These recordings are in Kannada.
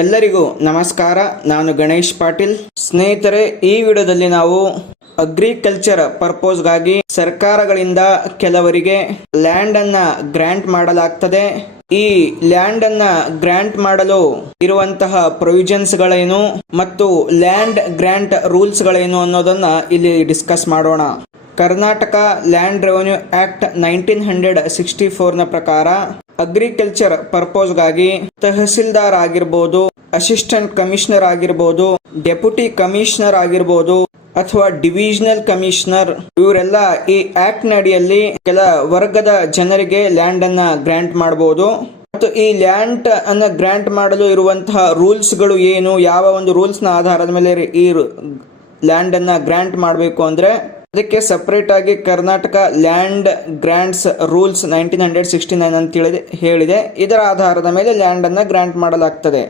ಎಲ್ಲರಿಗೂ ನಮಸ್ಕಾರ. ನಾನು ಗಣೇಶ್ ಪಾಟೀಲ್. ಸ್ನೇಹಿತರೆ, ಈ ವಿಡಿಯೋದಲ್ಲಿ ನಾವು ಅಗ್ರಿಕಲ್ಚರ್ ಪರ್ಪೋಸ್ಗಾಗಿ ಸರ್ಕಾರಗಳಿಂದ ಕೆಲವರಿಗೆ ಲ್ಯಾಂಡ್ ಅನ್ನ ಗ್ರಾಂಟ್ ಮಾಡಲಾಗ್ತದೆ. ಈ ಲ್ಯಾಂಡ್ ಅನ್ನ ಗ್ರಾಂಟ್ ಮಾಡಲು ಇರುವಂತಹ ಪ್ರೊವಿಷನ್ಸ್ ಗಳೇನು ಮತ್ತು ಲ್ಯಾಂಡ್ ಗ್ರಾಂಟ್ ರೂಲ್ಸ್ ಗಳೇನು ಅನ್ನೋದನ್ನ ಇಲ್ಲಿ ಡಿಸ್ಕಸ್ ಮಾಡೋಣ. ಕರ್ನಾಟಕ ಲ್ಯಾಂಡ್ ರೆವೆನ್ಯೂ ಆಕ್ಟ್ 1964 ನ ಪ್ರಕಾರ ಅಗ್ರಿಕಲ್ಚರ್ ಪರ್ಪೋಸ್ಗಾಗಿ ತಹಸೀಲ್ದಾರ್ ಆಗಿರ್ಬೋದು, ಅಸಿಸ್ಟೆಂಟ್ ಕಮಿಷನರ್ ಆಗಿರ್ಬೋದು, ಡೆಪ್ಯೂಟಿ ಕಮಿಷನರ್ ಆಗಿರ್ಬೋದು ಅಥವಾ ಡಿವಿಷನಲ್ ಕಮಿಷನರ್, ಇವರೆಲ್ಲ ಈ ಆಕ್ಟ್ ನಡಿಯಲ್ಲಿ ಕೆಲ ವರ್ಗದ ಜನರಿಗೆ ಲ್ಯಾಂಡ್ ಅನ್ನ ಗ್ರಾಂಟ್ ಮಾಡಬಹುದು. ಮತ್ತು ಈ ಲ್ಯಾಂಡ್ ಅನ್ನ ಗ್ರಾಂಟ್ ಮಾಡಲು ಇರುವಂತಹ ರೂಲ್ಸ್ ಗಳು ಏನು, ಯಾವ ಒಂದು ರೂಲ್ಸ್ ನ ಆಧಾರದ ಮೇಲೆ ಈ ಲ್ಯಾಂಡ್ ಅನ್ನ ಗ್ರಾಂಟ್ ಮಾಡಬೇಕು ಅಂದ್ರೆ ಅದಕ್ಕೆ ಸಪರೇಟ್ ಆಗಿ ಕರ್ನಾಟಕ ಲ್ಯಾಂಡ್ ಗ್ರಾಂಟ್ಸ್ ರೂಲ್ಸ್ 1969 ಅಂತ ಹೇಳಿದೆ. ಇದರ ಆಧಾರದ ಮೇಲೆ ಲ್ಯಾಂಡ್ ಅನ್ನ ಗ್ರಾಂಟ್ ಮಾಡಲಾಗ್ತದೆ.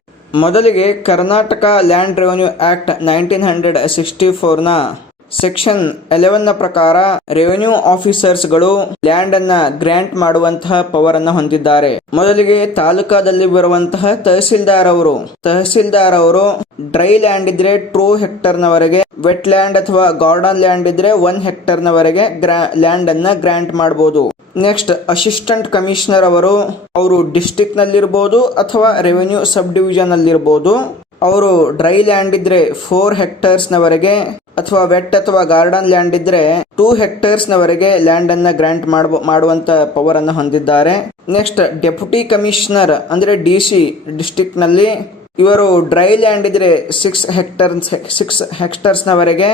ಮೊದಲಿಗೆ ಕರ್ನಾಟಕ ಲ್ಯಾಂಡ್ ರೆವೆನ್ಯೂ ಆಕ್ಟ್ 1964 ನ ಸೆಕ್ಷನ್ 11 ನ ಪ್ರಕಾರ ರೆವೆನ್ಯೂ ಆಫೀಸರ್ಸ್ ಗಳು ಲ್ಯಾಂಡ್ ಅನ್ನ ಗ್ರಾಂಟ್ ಮಾಡುವಂತಹ ಪವರ್ ಅನ್ನ ಹೊಂದಿದ್ದಾರೆ. ಮೊದಲಿಗೆ ತಾಲೂಕಾದಲ್ಲಿ ಬರುವಂತಹ ತಹಸೀಲ್ದಾರ್ ಅವರು ಡ್ರೈ ಲ್ಯಾಂಡ್ ಇದ್ರೆ 2 ಹೆಕ್ಟರ್ ನವರೆಗೆ, ವೆಟ್ ಲ್ಯಾಂಡ್ ಅಥವಾ ಗಾರ್ಡನ್ ಲ್ಯಾಂಡ್ ಇದ್ರೆ 1 ಹೆಕ್ಟರ್ ನವರೆಗೆ ಲ್ಯಾಂಡ್ ಅನ್ನ ಗ್ರಾಂಟ್ ಮಾಡಬಹುದು. ನೆಕ್ಸ್ಟ್ ಅಸಿಸ್ಟೆಂಟ್ ಕಮಿಷನರ್ ಅವರು ಡಿಸ್ಟ್ರಿಕ್ಟ್ ನಲ್ಲಿರ್ಬೋದು ಅಥವಾ ರೆವೆನ್ಯೂ ಸಬ್ ಡಿವಿಷನ್ ಅಲ್ಲಿರ್ಬೋದು. ಅವರು ಡ್ರೈ ಲ್ಯಾಂಡ್ ಇದ್ರೆ 4 ಹೆಕ್ಟರ್ಸ್ ನವರೆಗೆ ಅಥವಾ ವೆಟ್ ಅಥವಾ ಗಾರ್ಡನ್ ಲ್ಯಾಂಡ್ ಇದ್ರೆ 2 ಹೆಕ್ಟರ್ಸ್ ನವರೆಗೆ ಲ್ಯಾಂಡ್ ಅನ್ನ ಗ್ರಾಂಟ್ ಮಾಡುವಂತ ಪವರ್ ಅನ್ನು ಹೊಂದಿದ್ದಾರೆ. ನೆಕ್ಸ್ಟ್ ಡೆಪ್ಯೂಟಿ ಕಮಿಷನರ್ ಅಂದ್ರೆ DC ಡಿಸ್ಟ್ರಿಕ್ಟ್ ನಲ್ಲಿ ಇವರು ಡ್ರೈ ಲ್ಯಾಂಡ್ ಇದ್ರೆ 6 ಹೆಕ್ಟರ್ಸ್ ನವರೆಗೆ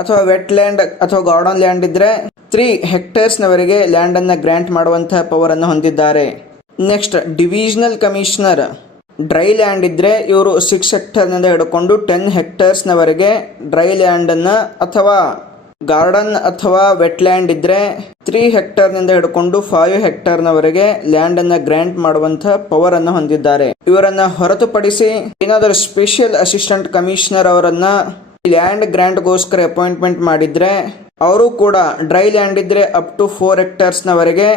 ಅಥವಾ ವೆಟ್ ಲ್ಯಾಂಡ್ ಅಥವಾ ಗಾರ್ಡನ್ ಲ್ಯಾಂಡ್ ಇದ್ರೆ 3 ಹೆಕ್ಟರ್ಸ್ ನವರೆಗೆ ಲ್ಯಾಂಡ್ ಅನ್ನ ಗ್ರಾಂಟ್ ಮಾಡುವಂತಹ ಪವರ್ ಅನ್ನು ಹೊಂದಿದ್ದಾರೆ. Next divisional commissioner dry land ಇದ್ರೆ ಇವರು 6 ಹೆಕ್ಟರ್ ನಿಂದ ಹಿಡ್ಕೊಂಡು 10 ಹೆಕ್ಟರ್ಸ್ ನವರೆಗೆ ಡ್ರೈ ಲ್ಯಾಂಡ್ ಅನ್ನ ಅಥವಾ ಗಾರ್ಡನ್ ಅಥವಾ ವೆಟ್ ಲ್ಯಾಂಡ್ ಇದ್ರೆ 3 ಹೆಕ್ಟರ್ ನಿಂದ ಹಿಡ್ಕೊಂಡು 5 ಹೆಕ್ಟರ್ ನವರೆಗೆ ಲ್ಯಾಂಡ್ ಅನ್ನ ಗ್ರಾಂಟ್ ಮಾಡುವಂತಹ ಪವರ್ ಅನ್ನು ಹೊಂದಿದ್ದಾರೆ. ಇವರನ್ನ ಹೊರತುಪಡಿಸಿ ಏನಾದರೂ ಸ್ಪೆಷಲ್ ಅಸಿಸ್ಟೆಂಟ್ ಕಮಿಷನರ್ ಅವರನ್ನ ಲ್ಯಾಂಡ್ ಗ್ರಾಂಟ್ ಗೋಸ್ಕರ ಅಪಾಯಿಂಟ್ಮೆಂಟ್ ಮಾಡಿದ್ರೆ ಅವರು ಕೂಡ ಡ್ರೈ ಲ್ಯಾಂಡ್ ಇದ್ರೆ ಅಪ್ ಟು 4 ಹೆಕ್ಟರ್ಸ್ ನವರೆಗೆ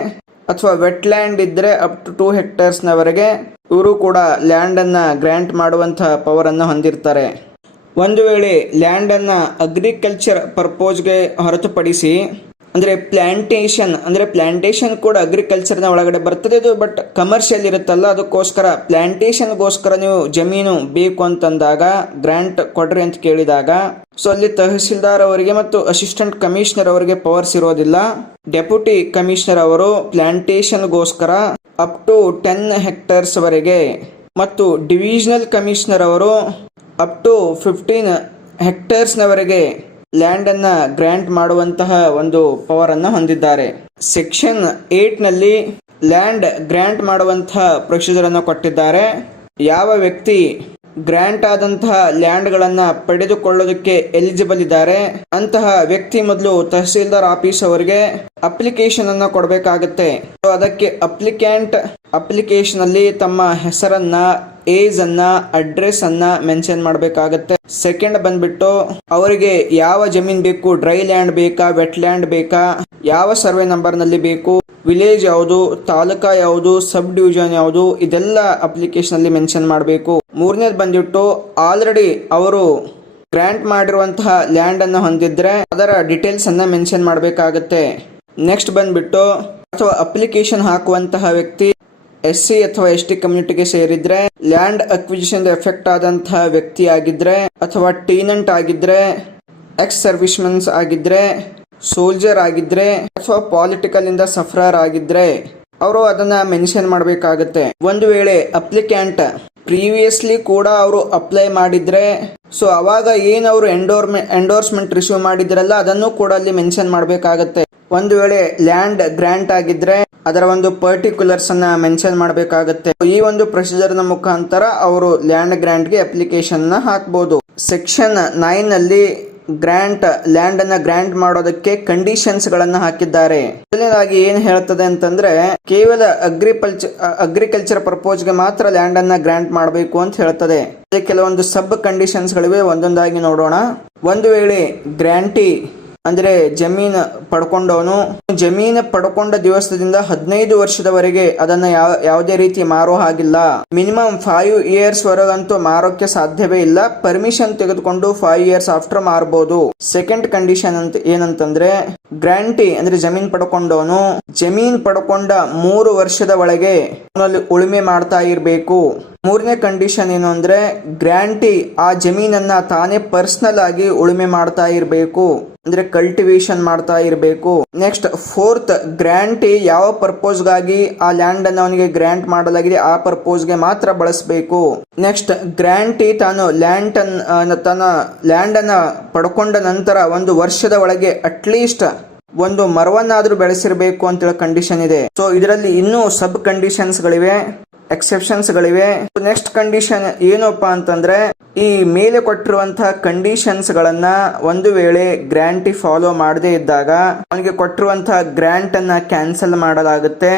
ಅಥವಾ ವೆಟ್ ಲ್ಯಾಂಡ್ ಇದ್ರೆ ಅಪ್ ಟು 2 ಹೆಕ್ಟರ್ಸ್ ನವರೆಗೆ ಇವರು ಕೂಡ ಲ್ಯಾಂಡ್ ಅನ್ನ ಗ್ರಾಂಟ್ ಮಾಡುವಂತಹ ಪವರ್ ಅನ್ನು ಹೊಂದಿರ್ತಾರೆ. ಒಂದು ವೇಳೆ ಲ್ಯಾಂಡ್ ಅನ್ನ ಅಗ್ರಿಕಲ್ಚರ್ ಪರ್ಪೋಸ್ಗೆ ಹೊರತುಪಡಿಸಿ ಅಂದ್ರೆ ಪ್ಲಾಂಟೇಶನ್ ಕೂಡ ಅಗ್ರಿಕಲ್ಚರ್ ನ ಒಳಗಡೆ ಬರ್ತದೆ. ಇದು ಬಟ್ ಕಮರ್ಷಿಯಲ್ ಇರುತ್ತಲ್ಲ, ಅದಕ್ಕೋಸ್ಕರ ಪ್ಲಾಂಟೇಶನ್ಗೋಸ್ಕರ ನೀವು ಜಮೀನು ಬೇಕು ಅಂತಂದಾಗ ಗ್ರಾಂಟ್ ಕೊಡ್ರಿ ಅಂತ ಕೇಳಿದಾಗ ಸೊ ಅಲ್ಲಿ ತಹಸೀಲ್ದಾರ್ ಅವರಿಗೆ ಮತ್ತು ಅಸಿಸ್ಟೆಂಟ್ ಕಮಿಷನರ್ ಅವರಿಗೆ ಪವರ್ಸ್ ಇರೋದಿಲ್ಲ. ಡೆಪ್ಯೂಟಿ ಕಮಿಷನರ್ ಅವರು ಪ್ಲಾಂಟೇಶನ್ಗೋಸ್ಕರ ಅಪ್ ಟು 10 ಹೆಕ್ಟರ್ಸ್ ವರೆಗೆ ಮತ್ತು ಡಿವಿಷನಲ್ ಕಮಿಷನರ್ ಅವರು ಅಪ್ ಟು 15 ಹೆಕ್ಟರ್ಸ್ ನವರೆಗೆ ಲ್ಯಾಂಡ್ ಅನ್ನ ಗ್ರಾಂಟ್ ಮಾಡುವಂತಹ ಒಂದು ಪವರ್ ಅನ್ನ ಹೊಂದಿದ್ದಾರೆ. ಸೆಕ್ಷನ್ 8 ನಲ್ಲಿ ಲ್ಯಾಂಡ್ ಗ್ರಾಂಟ್ ಮಾಡುವಂತಹ ಪ್ರೊಸೀಜರ್ ಅನ್ನು ಕೊಟ್ಟಿದ್ದಾರೆ. ಯಾವ ವ್ಯಕ್ತಿ ಗ್ರಾಂಟ್ ಆದಂತಹ ಲ್ಯಾಂಡ್ ಗಳನ್ನ ಪಡೆದುಕೊಳ್ಳೋದಕ್ಕೆ ಎಲಿಜಿಬಲ್ ಇದ್ದಾರೆ ಅಂತಹ ವ್ಯಕ್ತಿ ಮೊದಲು ತಹಸೀಲ್ದಾರ್ ಆಫೀಸ್ ಅವರಿಗೆ ಅಪ್ಲಿಕೇಶನ್ ಅನ್ನ ಕೊಡಬೇಕಾಗುತ್ತೆ. ಅದಕ್ಕೆ ಅಪ್ಲಿಕೇಶನ್ ಅಲ್ಲಿ ತಮ್ಮ ಹೆಸರನ್ನ, ಏಜ್ ಅನ್ನ, ಅಡ್ರೆಸ್ ಅನ್ನ ಮೆನ್ಷನ್ ಮಾಡಬೇಕಾಗುತ್ತೆ. ಸೆಕೆಂಡ್ ಬಂದ್ಬಿಟ್ಟು ಅವರಿಗೆ ಯಾವ ಜಮೀನ್ ಬೇಕು, ಡ್ರೈ ಲ್ಯಾಂಡ್ ಬೇಕಾ, ವೆಟ್ ಲ್ಯಾಂಡ್ ಬೇಕಾ, ಯಾವ ಸರ್ವೆ ನಂಬರ್ ನಲ್ಲಿ ಬೇಕು, ವಿಲೇಜ್ ಯಾವುದು, ತಾಲೂಕಾ ಯಾವುದು, ಸಬ್ ಡಿವಿಷನ್ ಯಾವುದು, ಇದೆಲ್ಲ ಅಪ್ಲಿಕೇಶನ್ ಅಲ್ಲಿ ಮೆನ್ಷನ್ ಮಾಡಬೇಕು. ಮೂರನೇದು ಬಂದ್ಬಿಟ್ಟು ಆಲ್ರೆಡಿ ಅವರು ಗ್ರಾಂಟ್ ಮಾಡಿರುವಂತಹ ಲ್ಯಾಂಡ್ ಅನ್ನ ಹೊಂದಿದ್ರೆ ಅದರ ಡೀಟೇಲ್ಸ್ ಅನ್ನ ಮೆನ್ಷನ್ ಮಾಡಬೇಕಾಗುತ್ತೆ. ನೆಕ್ಸ್ಟ್ ಬಂದ್ಬಿಟ್ಟು ಅಥವಾ ಅಪ್ಲಿಕೇಶನ್ ಹಾಕುವಂತಹ ವ್ಯಕ್ತಿ SC ಅಥವಾ ST ಕಮ್ಯುನಿಟಿಗೆ ಸೇರಿದ್ರೆ, ಲ್ಯಾಂಡ್ ಅಕ್ವಿಸಿಷನ್ ಎಫೆಕ್ಟ್ ಆದಂತಹ ವ್ಯಕ್ತಿ ಆಗಿದ್ರೆ ಅಥವಾ ಟೀನೆಂಟ್ ಆಗಿದ್ರೆ, ಎಕ್ಸ್ ಸರ್ವಿಸ್ ಮೆನ್ಸ್ ಆಗಿದ್ರೆ, ಸೋಲ್ಜರ್ ಆಗಿದ್ರೆ ಅಥವಾ ಪಾಲಿಟಿಕಲ್ ಇಂದ ಸಫರರ್ ಆಗಿದ್ರೆ ಅವರು ಅದನ್ನ ಮೆನ್ಷನ್ ಮಾಡಬೇಕಾಗುತ್ತೆ. ಒಂದು ವೇಳೆ ಅಪ್ಲಿಕ್ಯಾಂಟ್ ಪ್ರೀವಿಯಸ್ಲಿ ಕೂಡ ಅವರು ಅಪ್ಲೈ ಮಾಡಿದ್ರೆ ಸೊ ಅವಾಗ ಏನು ಅವರು ಎಂಡೋರ್ಸ್ಮೆಂಟ್ ರಿಸೀವ್ ಮಾಡಿದ್ರಲ್ಲ ಅದನ್ನು ಕೂಡ ಅಲ್ಲಿ ಮೆನ್ಷನ್ ಮಾಡಬೇಕಾಗುತ್ತೆ. ಒಂದು ವೇಳೆ ಲ್ಯಾಂಡ್ ಗ್ರಾಂಟ್ ಆಗಿದ್ರೆ ಅದರ ಒಂದು ಪರ್ಟಿಕ್ಯುಲರ್ಸ್ ಅನ್ನ ಮೆನ್ಷನ್ ಮಾಡಬೇಕಾಗುತ್ತೆ. ಈ ಒಂದು ಪ್ರೊಸೀಜರ್ ನ ಮುಖಾಂತರ ಅವರು ಲ್ಯಾಂಡ್ ಗ್ರಾಂಟ್ ಗೆ ಅಪ್ಲಿಕೇಶನ್ ನ ಹಾಕಬಹುದು. ಸೆಕ್ಷನ್ 9 ನಲ್ಲಿ ಲ್ಯಾಂಡ್ ಅನ್ನ ಗ್ರಾಂಟ್ ಮಾಡೋದಕ್ಕೆ ಕಂಡೀಷನ್ಸ್ ಗಳನ್ನ ಹಾಕಿದ್ದಾರೆ. ಮೊದಲನೇದಾಗಿ ಏನ್ ಹೇಳ್ತದೆ ಅಂತಂದ್ರೆ ಕೇವಲ ಅಗ್ರಿಕಲ್ಚರ್ ಪರ್ಪೋಸ್ಗೆ ಮಾತ್ರ ಲ್ಯಾಂಡ್ ಅನ್ನ ಗ್ರಾಂಟ್ ಮಾಡಬೇಕು ಅಂತ ಹೇಳ್ತದೆ. ಕೆಲವೊಂದು ಸಬ್ ಕಂಡೀಷನ್ಸ್ ಗಳಿವೆ, ಒಂದೊಂದಾಗಿ ನೋಡೋಣ. ಒಂದು ವೇಳೆ ಗ್ರಾಂಟಿ ಅಂದ್ರೆ ಜಮೀನು ಪಡ್ಕೊಂಡವನು ಜಮೀನು ಪಡ್ಕೊಂಡ ದಿವಸದಿಂದ 15 ವರ್ಷದವರೆಗೆ ಅದನ್ನ ಯಾವುದೇ ರೀತಿ ಮಾರೋ ಹಾಗಿಲ್ಲ. ಮಿನಿಮಮ್ 5 ಇಯರ್ಸ್ ವರೆಗಂತೂ ಮಾರೋಕೆ ಸಾಧ್ಯವೇ ಇಲ್ಲ. ಪರ್ಮಿಷನ್ ತೆಗೆದುಕೊಂಡು 5 ಇಯರ್ಸ್ ಆಫ್ಟರ್ ಮಾರಬಹುದು. ಸೆಕೆಂಡ್ ಕಂಡೀಷನ್ ಅಂತ ಏನಂತಂದ್ರೆ ಗ್ರಾಂಟಿ ಅಂದ್ರೆ ಜಮೀನ್ ಪಡ್ಕೊಂಡವನು ಜಮೀನ್ ಪಡ್ಕೊಂಡ 3 ವರ್ಷದ ಒಳಗೆ ಅವನಲ್ಲಿ ಉಳುಮೆ ಮಾಡ್ತಾ ಇರಬೇಕು. ಮೂರನೇ ಕಂಡೀಷನ್ ಏನು ಅಂದ್ರೆ ಗ್ರಾಂಟಿ ಆ ಜಮೀನನ್ನ ತಾನೇ ಪರ್ಸನಲ್ ಆಗಿ ಉಳುಮೆ ಮಾಡ್ತಾ ಇರಬೇಕು, ಅಂದ್ರೆ ಕಲ್ಟಿವೇಶನ್ ಮಾಡ್ತಾ ಇರಬೇಕು. ನೆಕ್ಸ್ಟ್ ಫೋರ್ತ್, ಗ್ರಾಂಟಿ ಯಾವ ಪರ್ಪೋಸ್ಗಾಗಿ ಆ ಲ್ಯಾಂಡ್ ಅನ್ನು ಅವನಿಗೆ ಗ್ರಾಂಟ್ ಮಾಡಲಾಗಿದೆ ಆ ಪರ್ಪೋಸ್ಗೆ ಮಾತ್ರ ಬಳಸಬೇಕು. ನೆಕ್ಸ್ಟ್ ಗ್ರಾಂಟಿ ತಾನು ತನ್ನ ಲ್ಯಾಂಡ್ ಅನ್ನ ಪಡ್ಕೊಂಡ ನಂತರ 1 ವರ್ಷದ ಒಳಗೆ ಅಟ್ಲೀಸ್ಟ್ ಒಂದು ಮರವನ್ನಾದ್ರೂ ಬೆಳೆಸಿರ್ಬೇಕು ಅಂತೇಳಿ ಕಂಡೀಷನ್ ಇದೆ. ಸೊ ಇದರಲ್ಲಿ ಇನ್ನೂ ಸಬ್ ಕಂಡೀಷನ್ಸ್ ಗಳಿವೆ, ಎಕ್ಸೆಪ್ಷನ್ಸ್ ಗಳಿವೆ. ನೆಕ್ಸ್ಟ್ ಕಂಡೀಷನ್ ಏನಪ್ಪಾ ಅಂತಂದ್ರೆ ಈ ಮೇಲೆ ಕೊಟ್ಟಿರುವಂತಹ ಕಂಡೀಷನ್ಸ್ ಗಳನ್ನ ಒಂದು ವೇಳೆ ಗ್ರಾಂಟಿ ಫಾಲೋ ಮಾಡದೇ ಇದ್ದಾಗ ಅವನಿಗೆ ಕೊಟ್ಟಿರುವಂತಹ ಗ್ರಾಂಟ್ ಅನ್ನ ಕ್ಯಾನ್ಸಲ್ ಮಾಡಲಾಗುತ್ತೆ.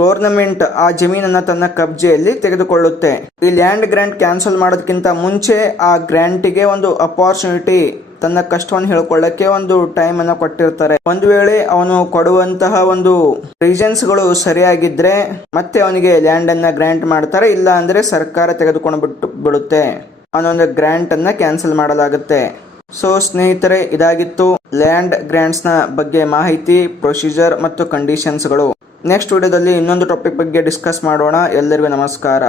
ಗೌರ್ನಮೆಂಟ್ ಆ ಜಮೀನನ್ನ ತನ್ನ ಕಬ್ಜೆಯಲ್ಲಿ ತೆಗೆದುಕೊಳ್ಳುತ್ತೆ. ಈ ಲ್ಯಾಂಡ್ ಗ್ರಾಂಟ್ ಕ್ಯಾನ್ಸಲ್ ಮಾಡೋದಕ್ಕಿಂತ ಮುಂಚೆ ಆ ಗ್ರಾಂಟಿಗೆ ಒಂದು ಅಪಾರ್ಚುನಿಟಿ, ತನ್ನ ಕಷ್ಟವನ್ನು ಹೇಳ್ಕೊಳ್ಳಕ್ಕೆ ಒಂದು ಟೈಮ್ ಅನ್ನು ಕೊಟ್ಟಿರ್ತಾರೆ. ಒಂದು ವೇಳೆ ಅವನು ಕೊಡುವಂತಹ ಒಂದು ರೀಸನ್ಸ್ ಗಳು ಸರಿಯಾಗಿದ್ರೆ ಮತ್ತೆ ಅವನಿಗೆ ಲ್ಯಾಂಡ್ ಅನ್ನ ಗ್ರಾಂಟ್ ಮಾಡ್ತಾರೆ, ಇಲ್ಲ ಅಂದ್ರೆ ಸರ್ಕಾರ ತೆಗೆದುಕೊಂಡು ಬಿಡುತ್ತೆ, ಅವನೊಂದು ಗ್ರಾಂಟ್ ಅನ್ನ ಕ್ಯಾನ್ಸಲ್ ಮಾಡಲಾಗುತ್ತೆ. ಸೊ ಸ್ನೇಹಿತರೆ, ಇದಾಗಿತ್ತು ಲ್ಯಾಂಡ್ ಗ್ರಾಂಟ್ಸ್ ನ ಬಗ್ಗೆ ಮಾಹಿತಿ, ಪ್ರೊಸೀಜರ್ ಮತ್ತು ಕಂಡೀಷನ್ಸ್ ಗಳು. ನೆಕ್ಸ್ಟ್ ವಿಡಿಯೋದಲ್ಲಿ ಇನ್ನೊಂದು ಟಾಪಿಕ್ ಬಗ್ಗೆ ಡಿಸ್ಕಸ್ ಮಾಡೋಣ. ಎಲ್ಲರಿಗೂ ನಮಸ್ಕಾರ.